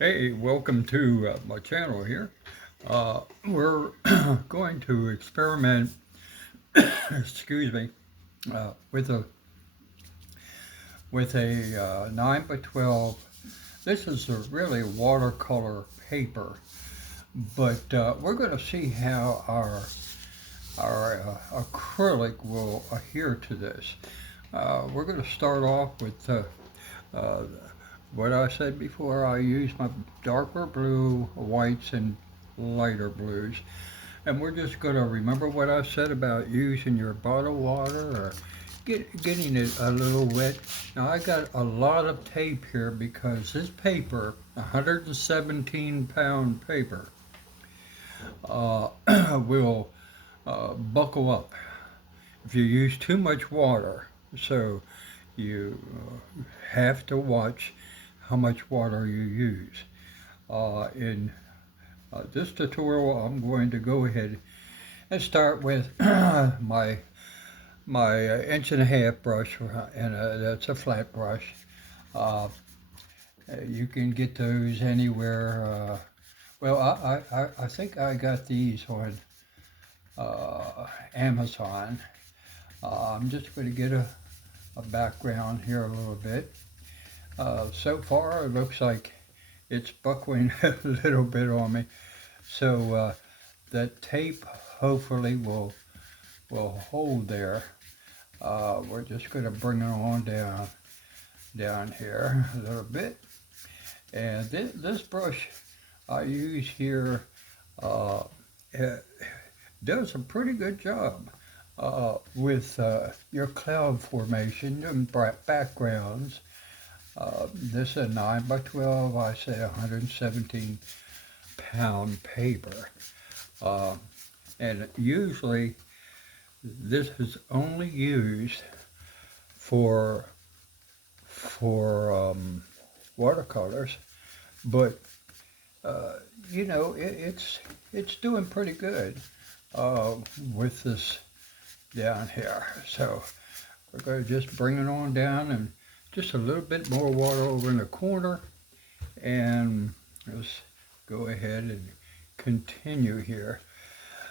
Hey, welcome to my channel here. We're going to experiment, excuse me, with a 9 by 12. This is a really watercolor paper, but we're going to see how our acrylic will adhere to this. We're going to start off with uh, what I said before. I use my darker blue, whites, and lighter blues. And we're just going to remember what I said about using your bottled water or getting it a little wet. Now I got a lot of tape here because this paper, 117-pound paper, uh, will buckle up if you use too much water. So you have to watch how much water you use. In this tutorial, I'm going to go ahead and start with my inch and a half brush, and that's a flat brush. Uh, you can get those anywhere. Well, I think I got these on Amazon. I'm just going to get a background here a little bit. So far, it looks like it's buckling a little bit on me. So that tape hopefully will hold there. We're just going to bring it on down here a little bit. And this brush I use here uh, it does a pretty good job with your cloud formation and backgrounds. This is a 9 by 12, I say 117-pound paper. Uh, and usually this is only used for watercolors, but uh, it's doing pretty good uh, with this down here. So we're going to just bring it on down and just a little bit more water over in the corner, and let's go ahead and continue here.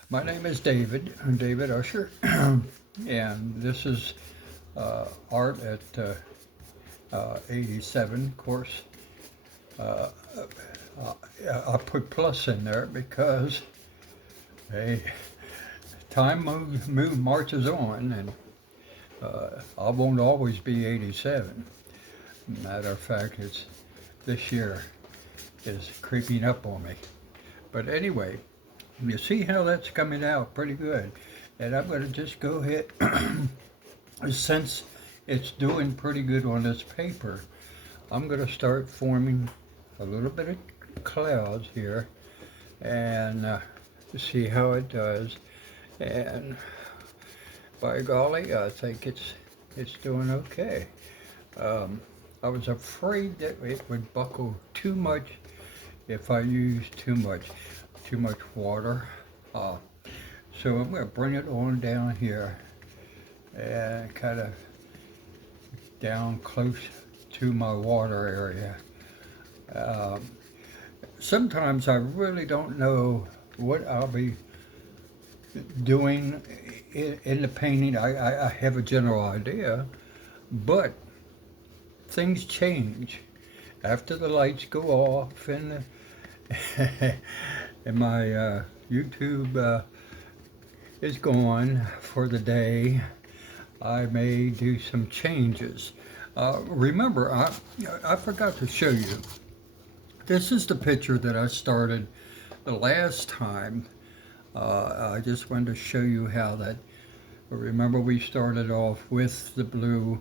My name is David Usher, and this is art at 87. Of course, uh, I put plus in there because hey, time marches on, and I won't always be 87. Matter of fact, it's this year is creeping up on me. But anyway, you see how that's coming out pretty good. And I'm going to just go ahead, since it's doing pretty good on this paper, I'm going to start forming a little bit of clouds here and see how it does. And by golly, I think it's doing okay. I was afraid that it would buckle too much if I used too much water. Uh, so I'm going to bring it on down here and kind of down close to my water area. Um, Sometimes I really don't know what I'll be doing in the painting. I have a general idea, but things change after the lights go off and and my YouTube is gone for the day. I may do some changes. Remember, I forgot to show you. This is the picture that I started the last time. I just wanted to show you how that. Remember, we started off with the blue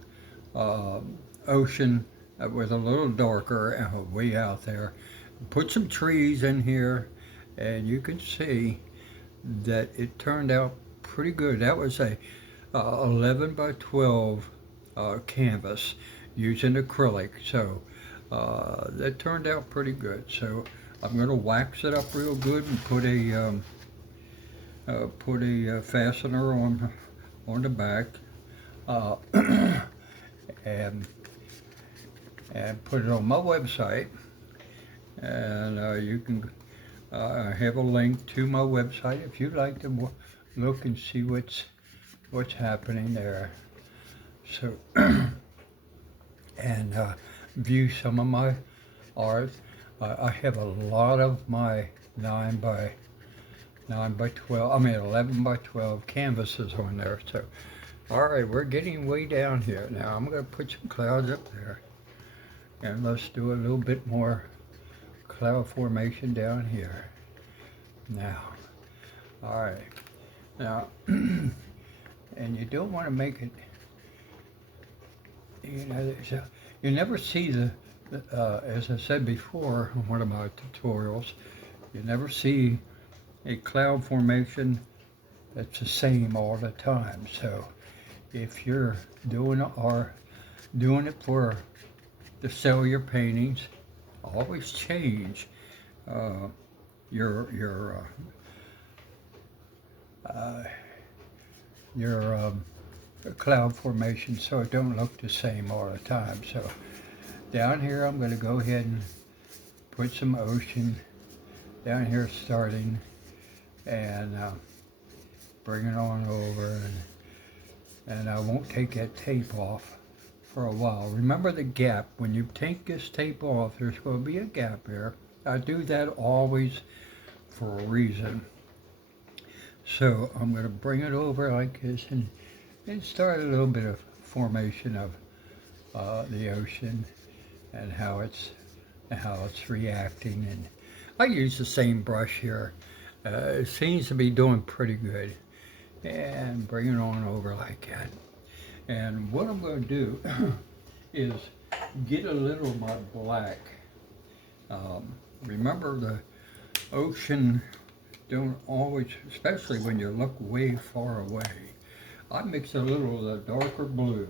uh, ocean with a little darker way out there. Put some trees in here, and you can see that it turned out pretty good. That was a 11 by 12 canvas using acrylic, so that turned out pretty good. So I'm going to wax it up real good and put a fastener on the back, uh, and put it on my website. and you can have a link to my website if you'd like to look and see what's happening there. So and view some of my art. I have a lot of my 9 by 12, I mean 11 by 12 canvases on there. So, all right, we're getting way down here now. I'm going to put some clouds up there, and let's do a little bit more cloud formation down here. Now, all right, now, and you don't want to make it, you never see as I said before in one of my tutorials, you never see a cloud formation that's the same all the time. So if you're doing it for to sell your paintings, always change your cloud formation so it don't look the same all the time. So down here I'm going to go ahead and put some ocean down here starting, and bring it on over, and I won't take that tape off for a while. Remember the gap. When you take this tape off, there's going to be a gap here. I do that always for a reason. So I'm going to bring it over like this and start a little bit of formation of the ocean and how it's reacting. And I use the same brush here. It seems to be doing pretty good. And bring it on over like that. And what I'm going to do is get a little of my black. Remember, the ocean don't always, especially when you look way far away. I mix a little of the darker blue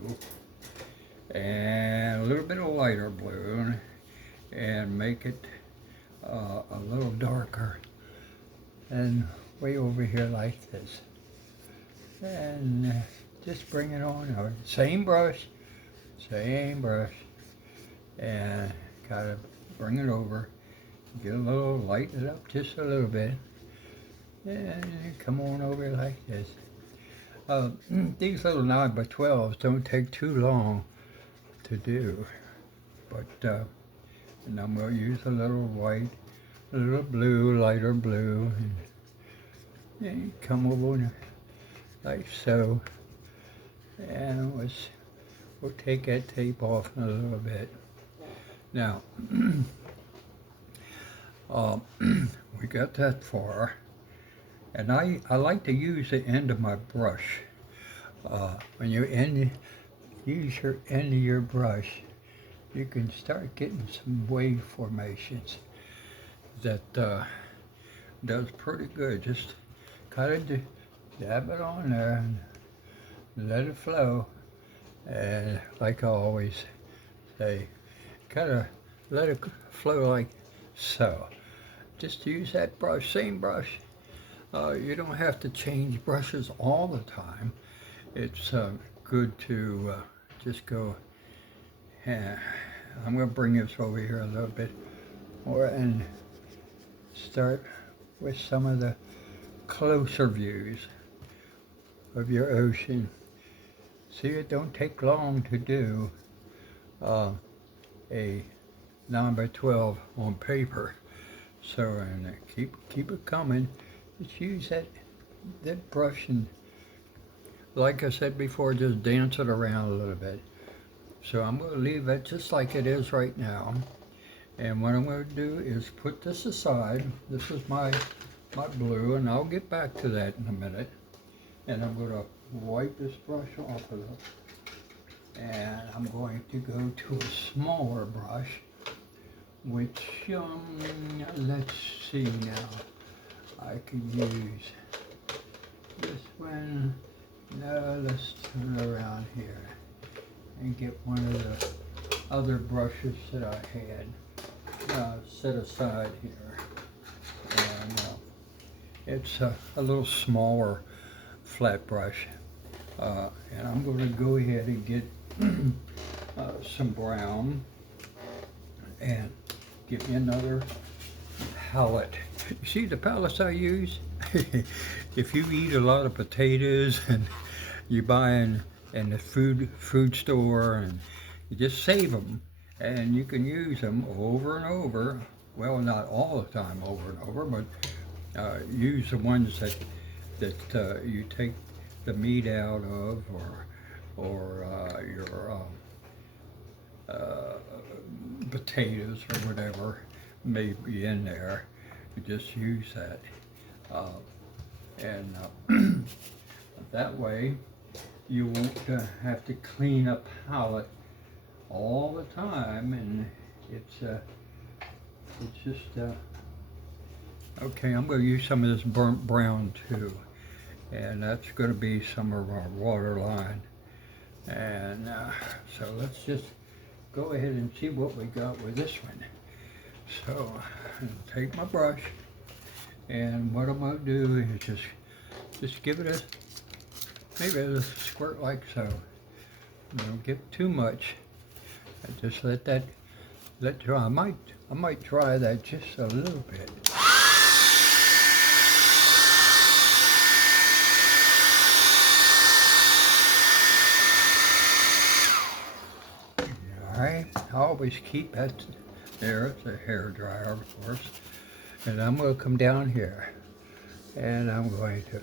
and a little bit of lighter blue and make it a little darker, and way over here like this. And just bring it on over. Same brush, and gotta bring it over. Get a little, lighten it up just a little bit, and come on over like this. These little 9 by 12s don't take too long to do, but and I'm going to use a little white, a little blue, lighter blue, and come over like so, and we'll take that tape off in a little bit. Now, we got that far, and I like to use the end of my brush. When you use your end of your brush, you can start getting some wave formations that does pretty good. Just kind of dab it on there and let it flow. And like I always say, kind of let it flow like so. Just use that brush, same brush. You don't have to change brushes all the time. It's good to just go. I'm going to bring this over here a little bit more and start with some of the closer views of your ocean. See, it don't take long to do a 9 by 12 on paper. So, and keep it coming. Just use that brush, and like I said before, just dance it around a little bit. So I'm going to leave it just like it is right now. And what I'm going to do is put this aside. This is my blue, and I'll get back to that in a minute. And I'm going to wipe this brush off of it. And I'm going to go to a smaller brush, which, let's see now. I can use this one. No, let's turn around here and get one of the other brushes that I had set aside here. And it's a little smaller flat brush. And I'm going to go ahead and get some brown and get me another palette. You see the palettes I use? If you eat a lot of potatoes and you buy in the food store, and you just save them, and you can use them over and over. Well, not all the time over and over, but use the ones that you take the meat out of, or your potatoes or whatever may be in there. You just use that, and that way you won't have to clean a palette all the time, and it's just okay. I'm going to use some of this burnt brown too, and that's going to be some of our water line. And so let's just go ahead and see what we got with this one. So I'll take my brush, and what I'm going to do is just give it maybe a squirt like so. Don't give too much. And just let dry. I might dry that just a little bit. Alright, I always keep that there. It's a hair dryer, of course. And I'm going to come down here, and I'm going to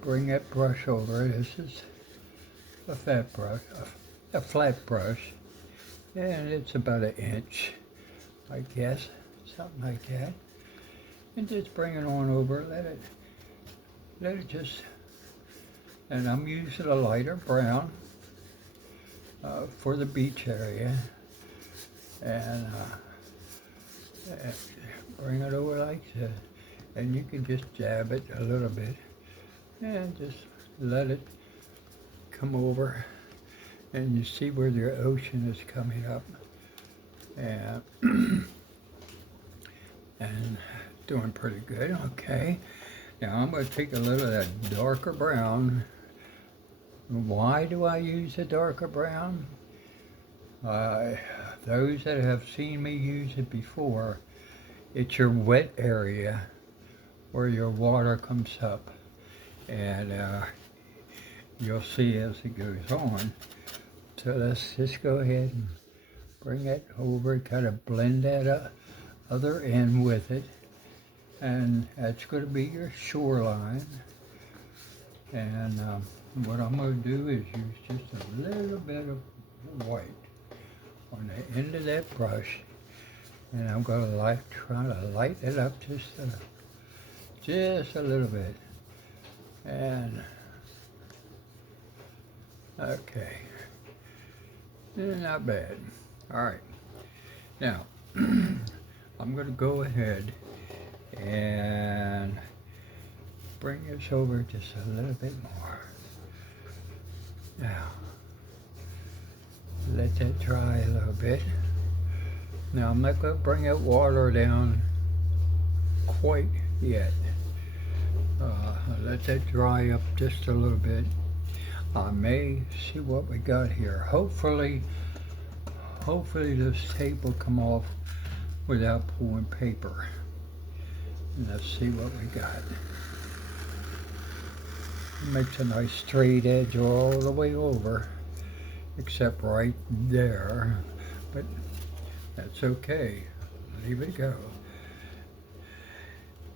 bring that brush over. This is a fat brush, a flat brush, and it's about 1 inch, I guess, something like that. And just bring it on over. Let it just. And I'm using a lighter brown for the beach area, and bring it over like this, and you can just jab it a little bit and just let it come over, and you see where the ocean is coming up, and and doing pretty good. Okay, now I'm going to take a little of that darker brown. Why do I use a darker brown? Those that have seen me use it before, it's your wet area where your water comes up, and you'll see as it goes on. So let's just go ahead and bring it over, kind of blend that other end with it, and that's going to be your shoreline. And what I'm going to do is use just a little bit of white on the end of that brush, and I'm going to try to light it up just a little bit. And okay, not bad. All right, now I'm going to go ahead and bring this over just a little bit more. Now, let that dry a little bit. Now, I'm not going to bring that water down quite yet. Let that dry up just a little bit. I may see what we got here. Hopefully this tape will come off without pulling paper. And let's see what we got. It makes a nice straight edge all the way over, except right there, but that's okay. Leave it go.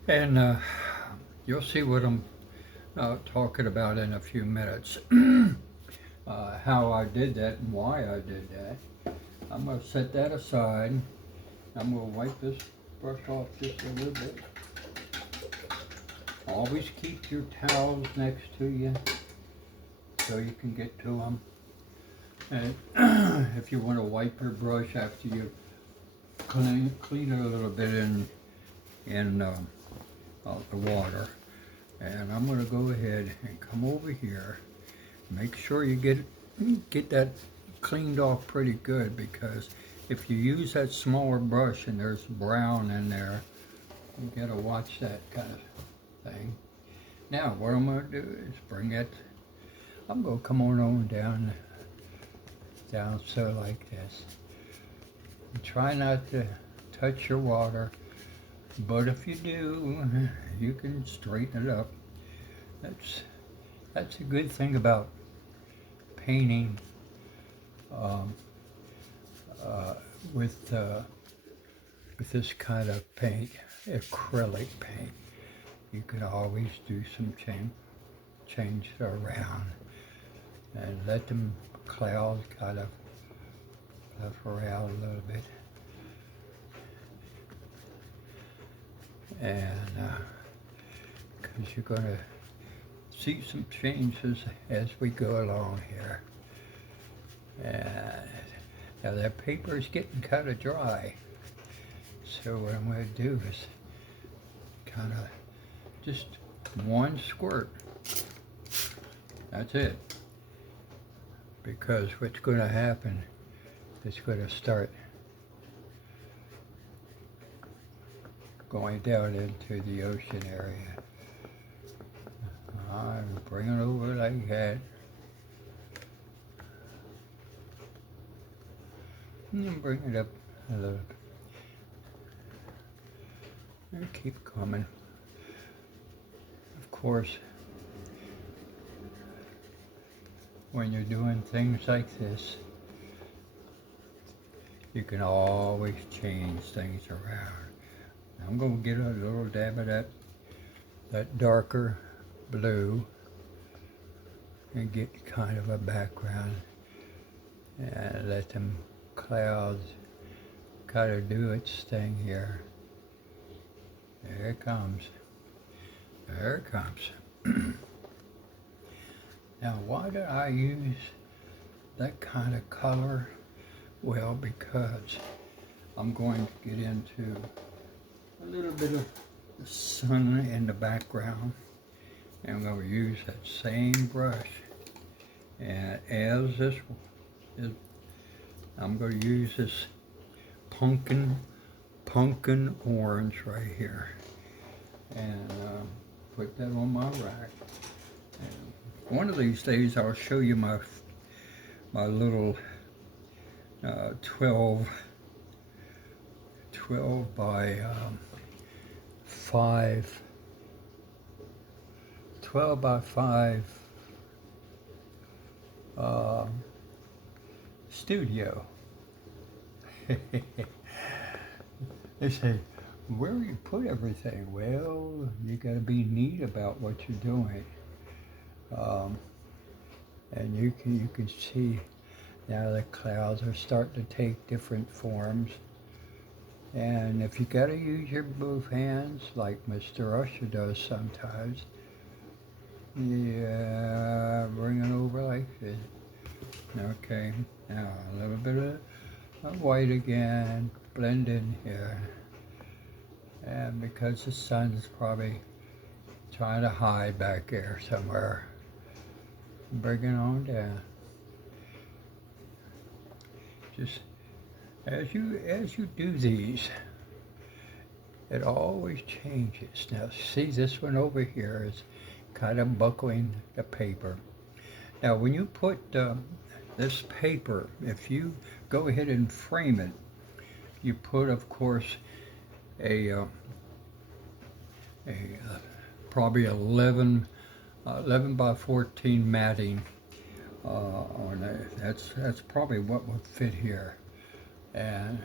And you'll see what I'm talking about in a few minutes. How I did that and why I did that. I'm going to set that aside. I'm going to wipe this brush off just a little bit. Always keep your towels next to you so you can get to them. And if you want to wipe your brush after you clean it a little bit in the water. And I'm going to go ahead and come over here. Make sure you get that cleaned off pretty good, because if you use that smaller brush and there's brown in there, you got to watch that kind of thing. Now what I'm going to do is bring it, I'm going to come on down so like this. Try not to touch your water, but if you do, you can straighten it up. That's that's a good thing about painting um, uh, with uh, with this kind of paint, acrylic paint. You can always do some change it around and let them clouds kind of fluff around a little bit. And because you're going to see some changes as we go along here. And now that paper is getting kind of dry. So what I'm going to do is kind of just one squirt. That's it. Because what's going to happen is going to start going down into the ocean area. I'm bringing it over like that. And bring it up a little bit. And keep coming. Of course, when you're doing things like this, you can always change things around. I'm going to get a little dab of that darker blue and get kind of a background and let them clouds kind of do its thing here. There it comes. There it comes. Now, why did I use that kind of color? Well, because I'm going to get into a little bit of the sun in the background. And I'm going to use that same brush. And as this is, I'm going to use this pumpkin orange right here. And put that on my rack. And one of these days I'll show you my little 12 by 5 12 by 5 studio. They say, where do you put everything? Well, you got to be neat about what you're doing. And you can see now the clouds are starting to take different forms. And if you got to use your both hands, like Mr. Usher does sometimes, yeah, bring it over like this. Okay, now a little bit of white again, blend in here. And because the sun's probably trying to hide back there somewhere, bring it on down. Just as you do these, it always changes. Now see, this one over here is kind of buckling the paper. Now when you put this paper, if you go ahead and frame it, you put, of course, a probably 11 by 14 matting on it. That's probably what would fit here. And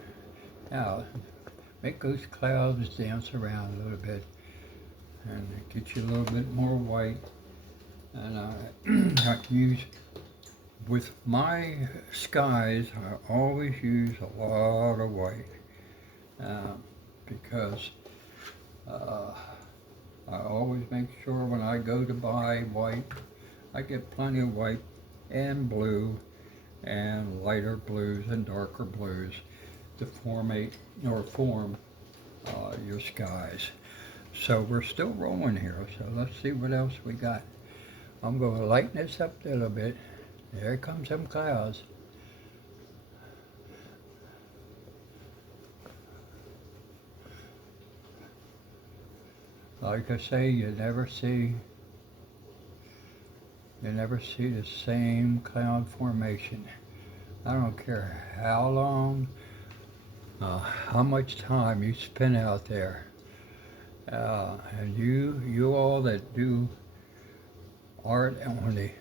now make those clouds dance around a little bit and get you a little bit more white. And I use, with my skies, I always use a lot of white because I always make sure when I go to buy white, I get plenty of white and blue and lighter blues and darker blues to form your skies. So we're still rolling here, so let's see what else we got. I'm going to lighten this up a little bit. There comes some clouds. Like I say, you never see the same cloud formation. I don't care how long how much time you spend out there. And you all that do art on the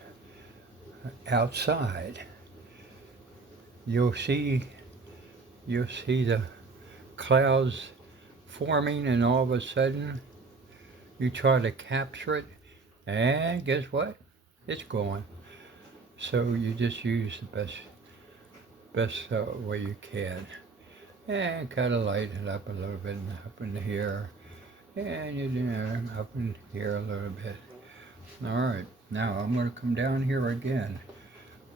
outside, you'll see you'll see the clouds forming, and all of a sudden you try to capture it, and guess what? It's gone. So you just use the best way you can, and kind of lighten it up a little bit up in here, and you know up in here a little bit. All right, now I'm going to come down here again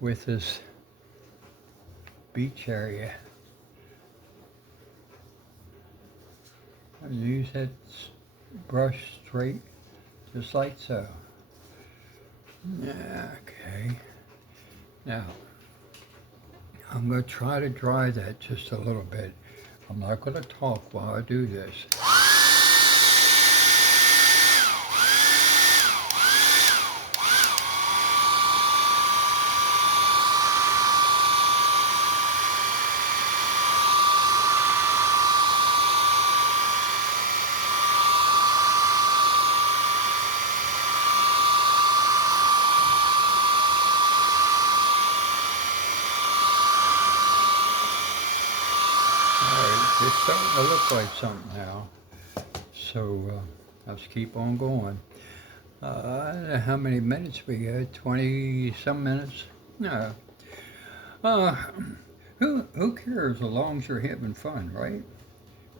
with this beach area. I use that brush straight, just like so. Okay. Now, I'm going to try to dry that just a little bit. I'm not going to talk while I do this. It's starting to look like something now. So let's keep on going. I don't know how many minutes we got. 20 some minutes? No. Uh, who cares as long as you're having fun, right?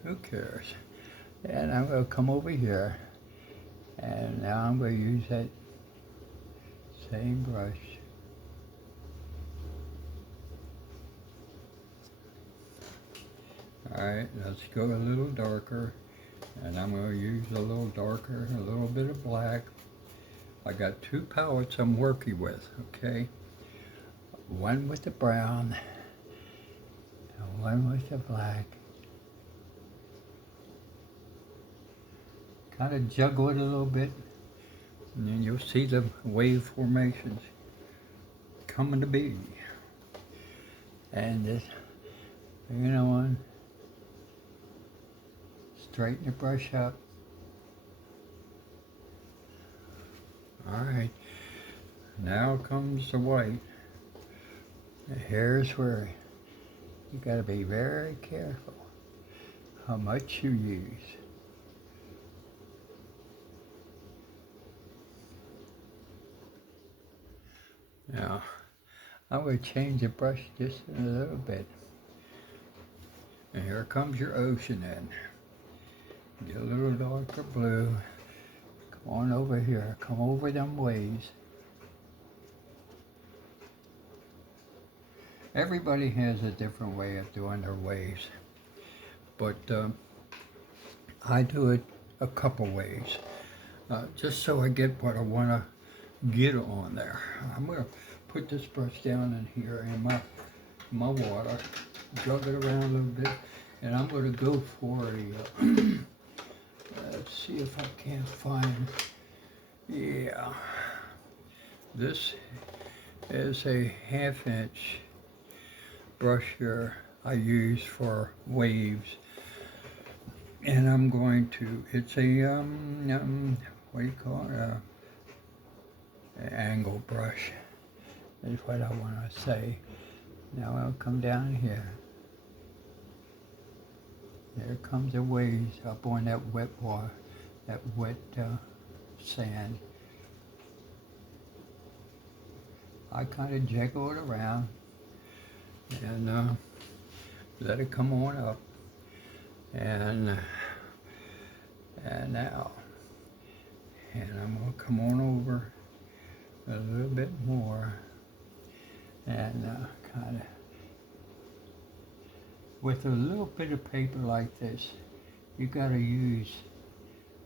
Who cares? And I'm going to come over here. And now I'm going to use that same brush. Alright, let's go a little darker, and I'm going to use a little darker, a little bit of black. I got two palettes I'm working with, okay? One with the brown, and one with the black. Kind of juggle it a little bit, and then you'll see the wave formations coming to be. And this, you know what? Straighten the brush up. Alright, now comes the white. Here's where you gotta be very careful how much you use. Now, I'm going to change the brush just a little bit. And here comes your ocean in. Get a little darker blue. Come on over here. Come over them waves. Everybody has a different way of doing their waves. But I do it a couple ways. Just so I get what I want to get on there. I'm going to put this brush down in here in my water. Jug it around a little bit. And I'm going to go for a... let's see if I can't find, yeah, this is a 1/2 inch brush here I use for waves, and I'm going to, it's a, what do you call it, an angle brush, is what I want to say. Now I'll come down here. There comes the waves up on that wet water, that wet sand. I kind of jiggle it around and let it come on up. And now, and I'm going to come on over a little bit more and kind of, with a little bit of paper like this, you got to use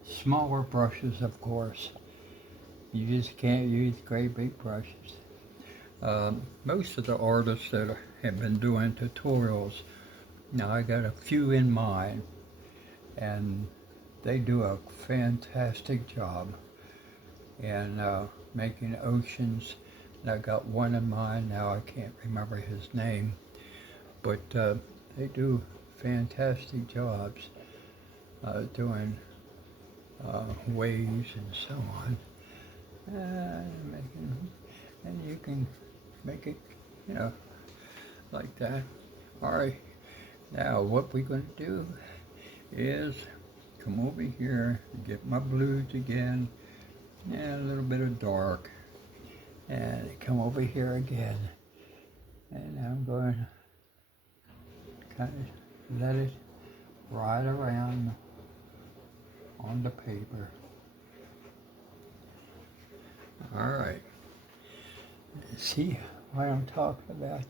smaller brushes, of course. You just can't use great big brushes. Most of the artists that have been doing tutorials, now I got a few in mind, and they do a fantastic job in making oceans. And I got one in mind now, I can't remember his name, but they do fantastic jobs doing waves and so on. And you can make it, you know, like that. All right, now what we're going to do is come over here and get my blues again, and a little bit of dark, and come over here again, and I'm going to kind of let it ride around on the paper. All right. See what I'm talking about?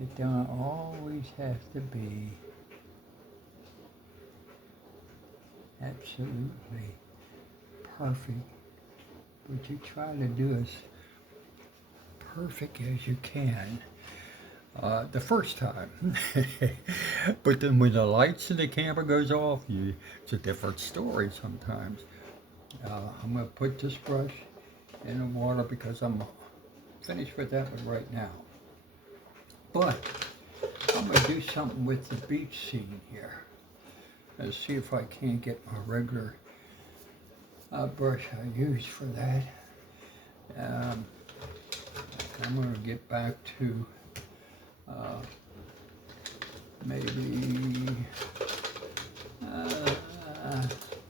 It don't always have to be absolutely perfect, but you try to do as perfect as you can the first time. But then when the lights in the camera goes off, it's a different story sometimes. I'm going to put this brush in the water because I'm finished with that one right now. But I'm going to do something with the beach scene here. Let's see if I can't get my regular brush I use for that. I'm going to get back to maybe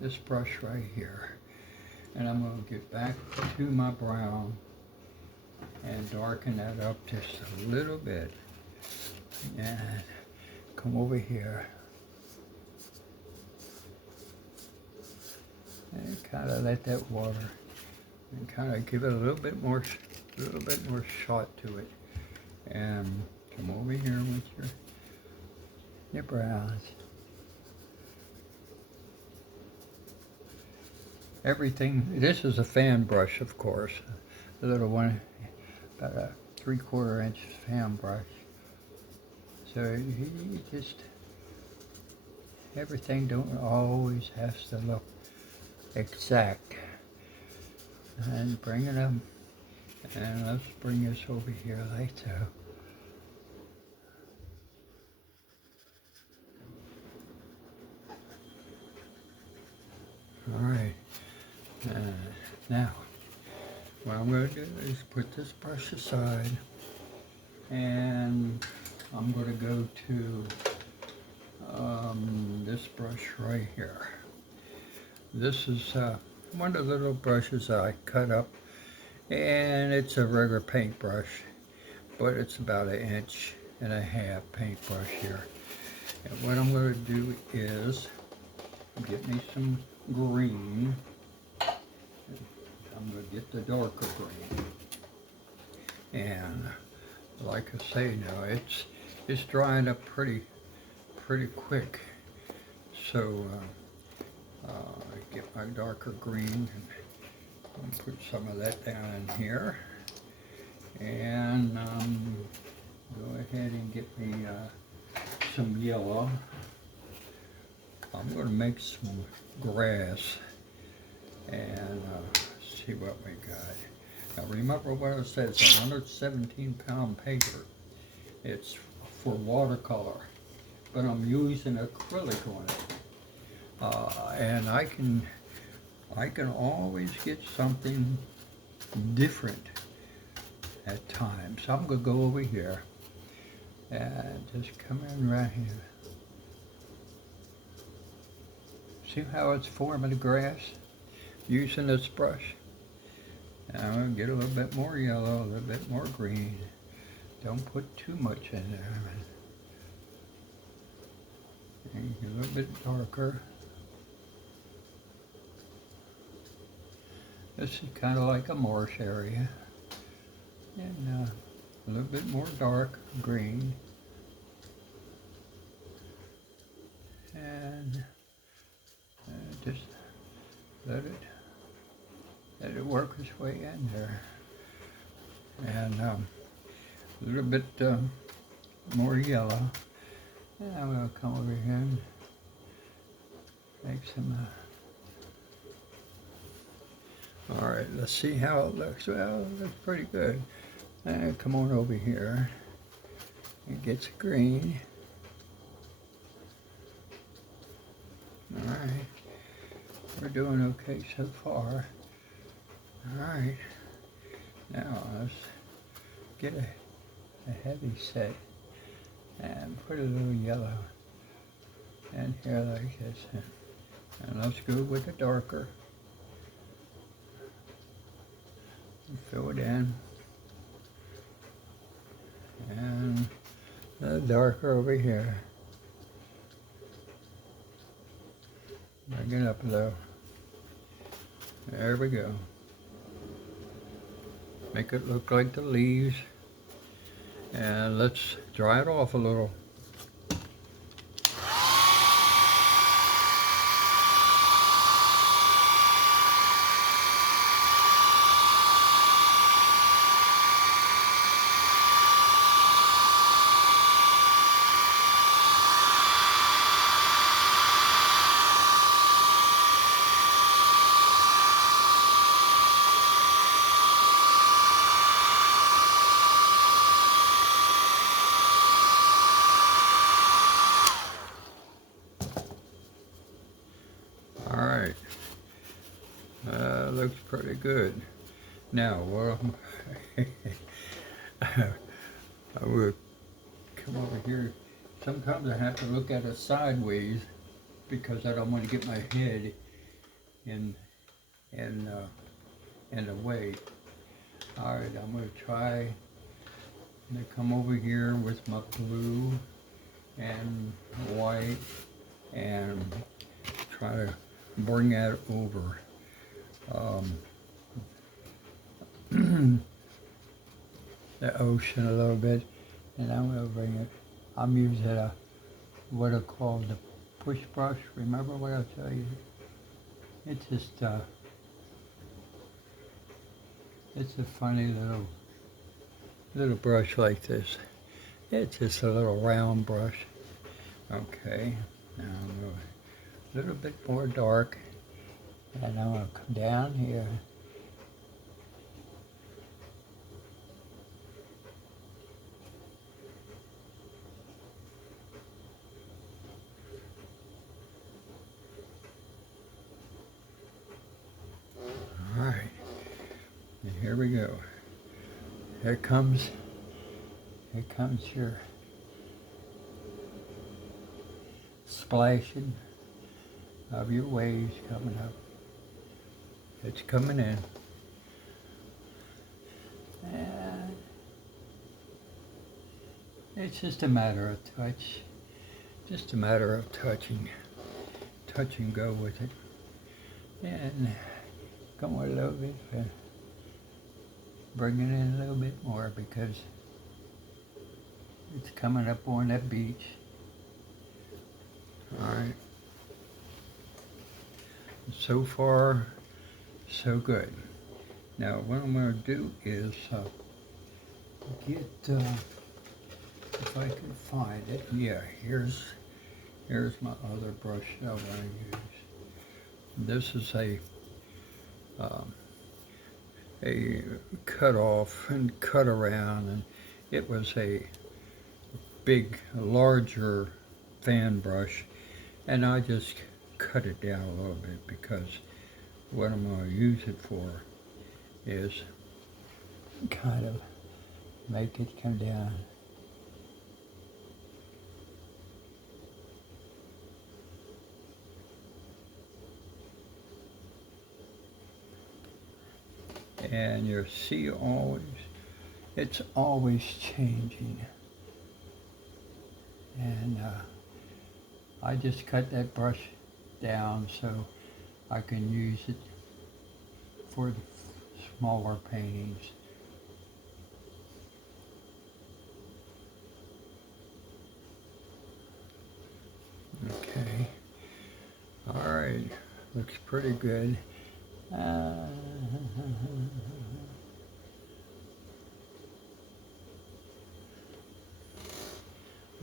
this brush right here. And I'm going to get back to my brown and darken that up just a little bit. And come over here and kind of let that water and kind of give it a little bit more shot to it. And come over here with your browns. Everything, this is a fan brush, of course, a little one, about a 3/4 inch fan brush. So you just, everything don't always have to look exact. And bring it up, and let's bring this over here like so. All right. Now, what I'm going to do is put this brush aside, and I'm going to go to this brush right here. This is one of the little brushes I cut up, and it's a regular paintbrush, but it's about 1.5 inches paintbrush here. And what I'm going to do is get me some green. I'm going to get the darker green, and like I say now, it's drying up pretty quick. So get my darker green and put some of that down in here, and go ahead and get me some yellow. I'm going to make some grass and see what we got. Now remember what I said, it's 117-pound paper. It's for watercolor, but I'm using acrylic on it. And I can always get something different at times. So I'm going to go over here and just come in right here. See how it's forming the grass? Using this brush. Now I'm going to get a little bit more yellow, a little bit more green. Don't put too much in there. And get a little bit darker. This is kind of like a marsh area. And a little bit more dark green. And just let it work its way in there. And a little bit more yellow. And I'm going to come over here and make some. All right, let's see how it looks. Well, it looks pretty good. And come on over here and get some green. we're doing okay so far. All right, now let's get a heavy set and put a little yellow in here like this. And let's go with the darker. Fill it in. And the darker over here. Bring it up a little. There we go. Make it look like the leaves. And let's dry it off a little. Alright, looks pretty good. Now, well, I will come over here. Sometimes I have to look at it sideways because I don't want to get my head in the way. Alright, I'm going to try to come over here with my blue and white and try to bring that over. The ocean a little bit, and I'm going to bring it. I'm using what I call the push brush. Remember what I tell you? It's just it's a funny little brush like this. It's just a little round brush. Okay, now I'm going a little bit more dark, and I'm going to come down here. All right, and here we go. Here comes your splashing of your waves coming up. It's coming in. And it's just a matter of touch. Just a matter of touch and go with it. And come on a little bit, bring it in a little bit more because it's coming up on that beach. All right. So far, so good. Now, what I'm going to do is get, if I can find it. Yeah, here's my other brush that I want to use. This is a cut off and cut around, and it was a big, larger fan brush, and I just cut it down a little bit because what I'm going to use it for is kind of make it come down. And you see it's always changing. And I just cut that brush down so I can use it for the smaller paintings. Okay. All right. Looks pretty good.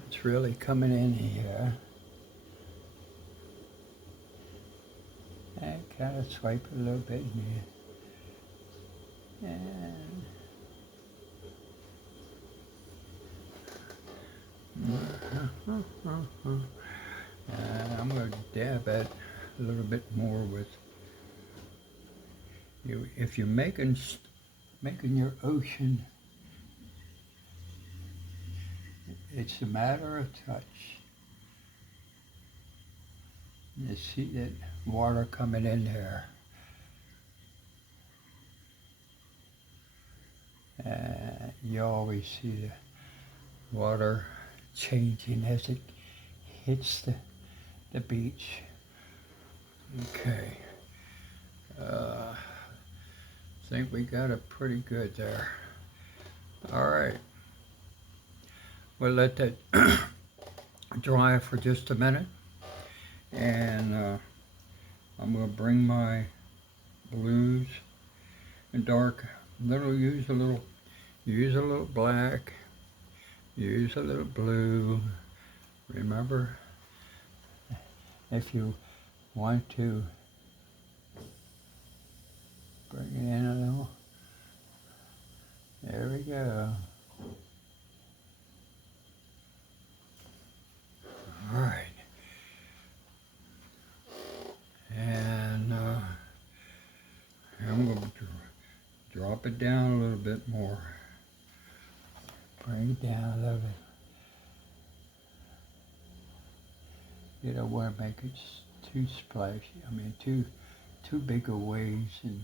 It's really coming in here. And kind of swipe a little bit here. And I'm going to dab it a little bit more with if you're making your ocean, it's a matter of touch. You see that water coming in there. You always see the water changing as it hits the beach. Okay. I think we got it pretty good there. All right. We'll let that dry for just a minute. And I'm going to bring my blues and dark. Use a little black. Use a little blue. Remember, if you want to bring it in a little, there we go. All right. And I'm going to drop it down a little bit more. Bring it down a little bit. You don't want to make it too splashy. I mean, too big of waves, and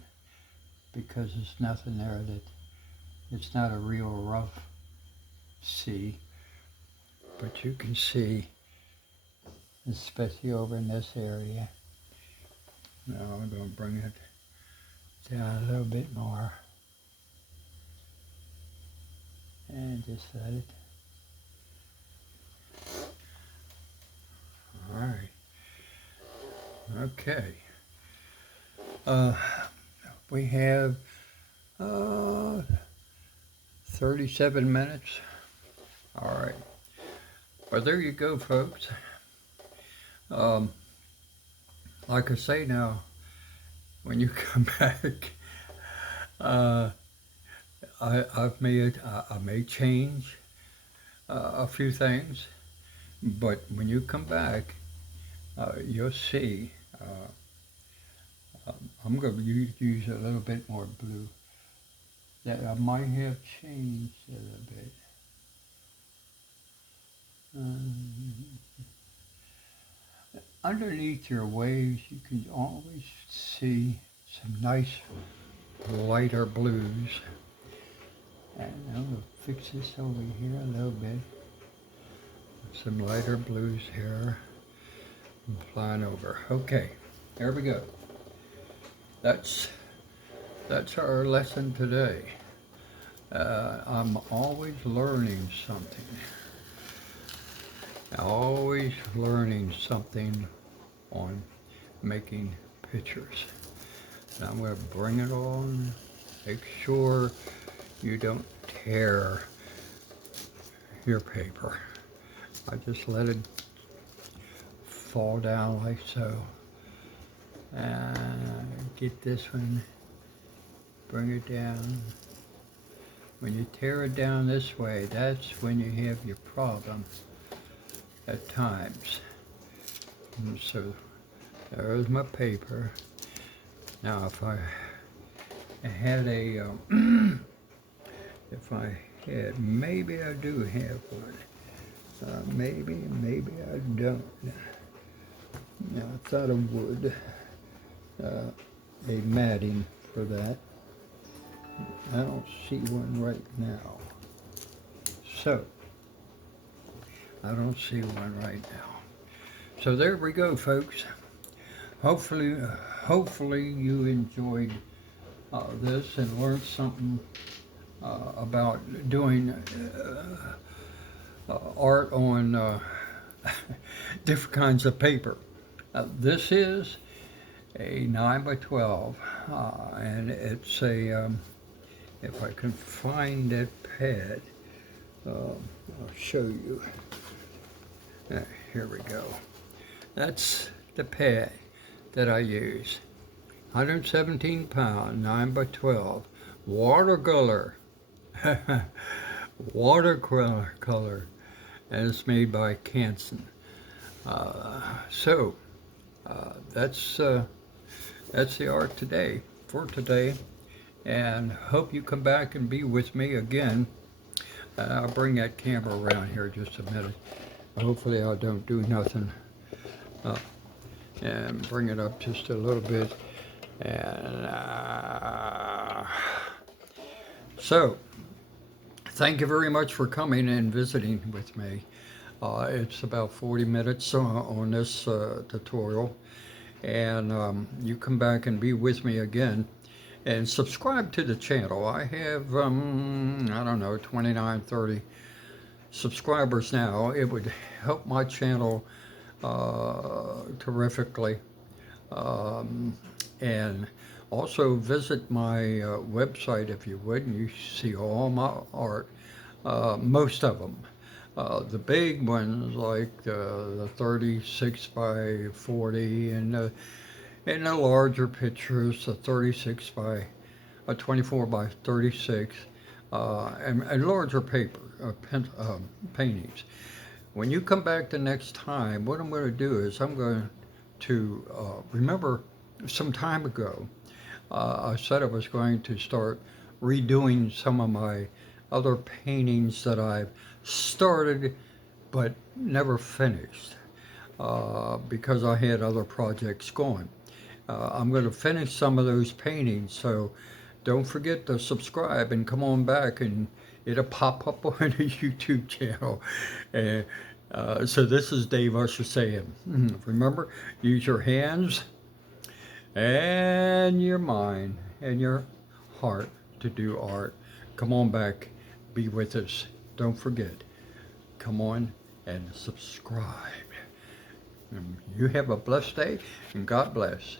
because there's nothing there that it's not a real rough sea. But you can see, especially over in this area. Now I'm going to bring it down a little bit more. And just let it. All right. Okay. We have 37 minutes. All right. Well, there you go, folks. Like I say now, when you come back, I may change a few things, but when you come back, you'll see. I'm going to use a little bit more blue. That I might have changed a little bit. Underneath your waves, you can always see some nice lighter blues. And I'm going to fix this over here a little bit. Some lighter blues here. I'm flying over. Okay, there we go. That's our lesson today. I'm always learning something. Always learning something on making pictures. And I'm going to bring it on. Make sure you don't tear your paper. I just let it fall down like so. And get this one, bring it down. When you tear it down this way, that's when you have your problem at times. And so there's my paper. Now if I had a, maybe I do have one. Maybe I don't. Now I thought I would. A matting for that. I don't see one right now. So, I don't see one right now. So there we go, folks. Hopefully you enjoyed this and learned something about doing art on different kinds of paper. This is a 9x12, and it's a, if I can find that pad, I'll show you. Here we go. That's the pad that I use. 117 pound, 9x12, watercolor, watercolor, and it's made by Canson. That's the art today. for today, and hope you come back and be with me again. I'll bring that camera around here just a minute. Hopefully I don't do nothing. And bring it up just a little bit. And so, thank you very much for coming and visiting with me. It's about 40 minutes on this tutorial. And you come back and be with me again. And subscribe to the channel. I have, I don't know, 29, 30 subscribers now. It would help my channel terrifically. And also visit my website if you would, and you see all my art, most of them. The big ones like the 36 by 40 and the larger pictures, the 36 by 24 by 36, and larger paper paintings. When you come back the next time, what I'm going to do is I'm going to remember some time ago I said I was going to start redoing some of my other paintings that I've started but never finished because I had other projects going. I'm going to finish some of those paintings, so don't forget to subscribe and come on back, and it'll pop up on the YouTube channel. And so this is Dave Usher saying, remember, use your hands and your mind and your heart to do art. Come on back, be with us. Don't forget, come on and subscribe. You have a blessed day, and God bless.